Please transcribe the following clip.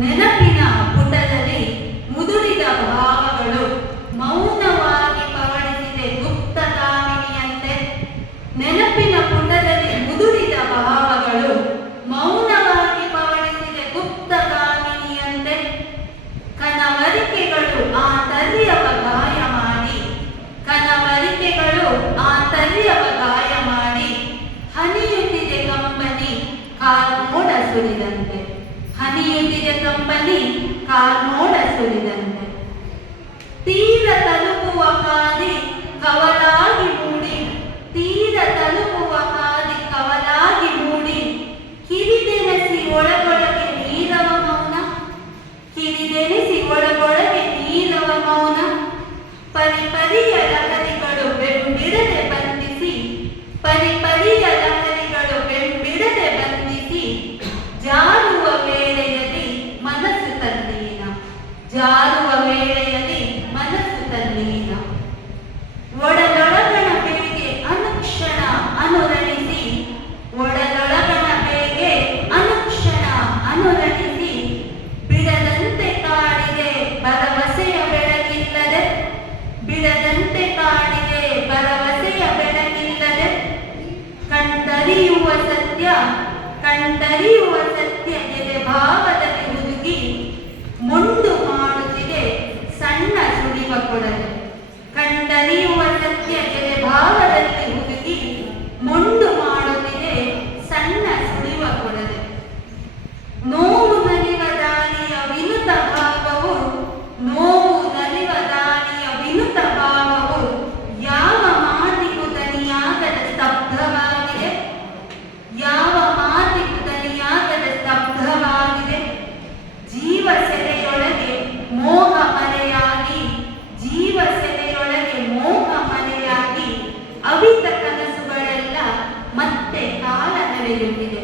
ನೆನಪಿನ ಪುಟದಲ್ಲಿ ಮುದುಡಿದ ಭಾವಗಳು ಮೌನವಾಗಿ ಪವಡಿಸಿದೆ ಗುಪ್ತಗಾಮಿನಿಯಂತೆ. ನೆನಪಿನ ಪುಟದಲ್ಲಿ ಮುದುಡಿದ ಭಾವಗಳು ಮೌನವಾಗಿ ಪವಡಿಸಿದೆ ಗುಪ್ತಗಾಮಿನಿಯಂತೆ. ಕನವರಿಕೆಗಳು ಆಂತರ್ಯವ ಗಾಯ ಮಾಡಿ, ಕನವರಿಕೆಗಳು ಆಂತರ್ಯವ ಗಾಯ ಮಾಡಿ ಹನಿಯುತ್ತಿದೆ ಕಂಬನಿ ಕಾರ್ಮೋಡ ಸುರಿದಂತೆ. ಹನಿಯುತ್ತಿದೆ ಕಂಬನಿ ಕಾರ್ಮೋಡ ಸುರಿದಂತೆ. ತೀರ ತಲುಪುವ ಕಾದಿ ಕವಲಾಗಿ ಮೂಡಿ, ತೀರ ತಲುಪುವ ಕಾದಿ ಕವಲಾಗಿ ಮೂಡಿ ಕಿರಿದೆನೆಸಿ ಒಳಗೊಳಗೆ ನೀರವ ಮೌನ, ಕಿರಿದೆನೆಸಿ ಒಳಗೊಳಗೆ ನೀರವ ಮೌನ. ಪರಿಪರಿಯ ಲಹರಿಗಳು ಬೆಂಬಿಡದೆ ಬಂಧಿಸಿ, ಪರಿಪರಿಯ ಲಹರಿಗಳು ಬೆಂಬಿಡದೆ ಬಂಧಿಸಿ ಜಾರುವ ವೇಳೆಯಲ್ಲಿ ಮನಸ್ಸು ತಲ್ಲೀನ, ಜಾರುವ ವೇಳೆಯಲ್ಲಿ ಮನಸ್ಸು ತಲ್ಲೀನ. ಒಡಲೊಳಗಣ ಬೇಗೆ ಅನುಕ್ಷಣ ಅನುರಣಿಸಿ, ಒಡಲೊಳಗಣ ಬೇಗೆ ಅನುಕ್ಷಣ ಅನುರಣಿಸಿ ಬಿಡದಂತೆ ಕಾಡಿದೆ ಭರವಸೆಯ ಬೆಳಕಿಲ್ಲದೆ, ಬಿಡದಂತೆ ಕಾಡಿದೆ ಭರವಸೆಯ ಬೆಳಕಿಲ್ಲದೆ. ಕಣ್ತರಿಯುವ ಸತ್ಯ, ಕಣ್ತರಿಯುವ ಸತ್ಯ ಎದೆ ಭಾವದಲ್ಲಿ ಹುದುಗಿ ಮೊಂಡು ಮಾಡುತ್ತಿದೆ ಸಣ್ಣ ಸುಳಿವ ಕೊಡದೆ. ಕಣ್ತರಿಯುವ ಸತ್ಯ ಎದೆ ಭಾವದಲ್ಲಿ ಹುದುಗಿ ಮೊಂಡು ಮಾಡುತ್ತಿದೆ ಸಣ್ಣ ಸುಳಿವ ಕೊಡದೆ. ನೋವು ನಲಿವ ದಾನಿಯ ವಿನುತ ಭಾವವು, ನೋವು ನಲಿವ ದಾನಿಯ ವಿನುತ ಭಾವವು ಯಾವ ಮಾತಿಗೂ ದನಿಯಾಗದ ಸ್ತಬ್ಧವಾಗಿದೆ, ಯಾವ ಮಾತಿಗೂ ದನಿಯಾಗದ ಸ್ತಬ್ಧವಾಗಿದೆ. ಜೀವ ಸೆಲೆಯೊಳಗೆ ಮೋಹ ಮರೆಯಾಗಿ, ಜೀವ ಸೆಲೆಯೊಳಗೆ ಮೋಹ ಮರೆಯಾಗಿ ಅವಿತ ಕನಸುಗಳೆಲ್ಲ ಮತ್ತೆ ಕಾಲ ನಡೆಯುತ್ತಿದೆ.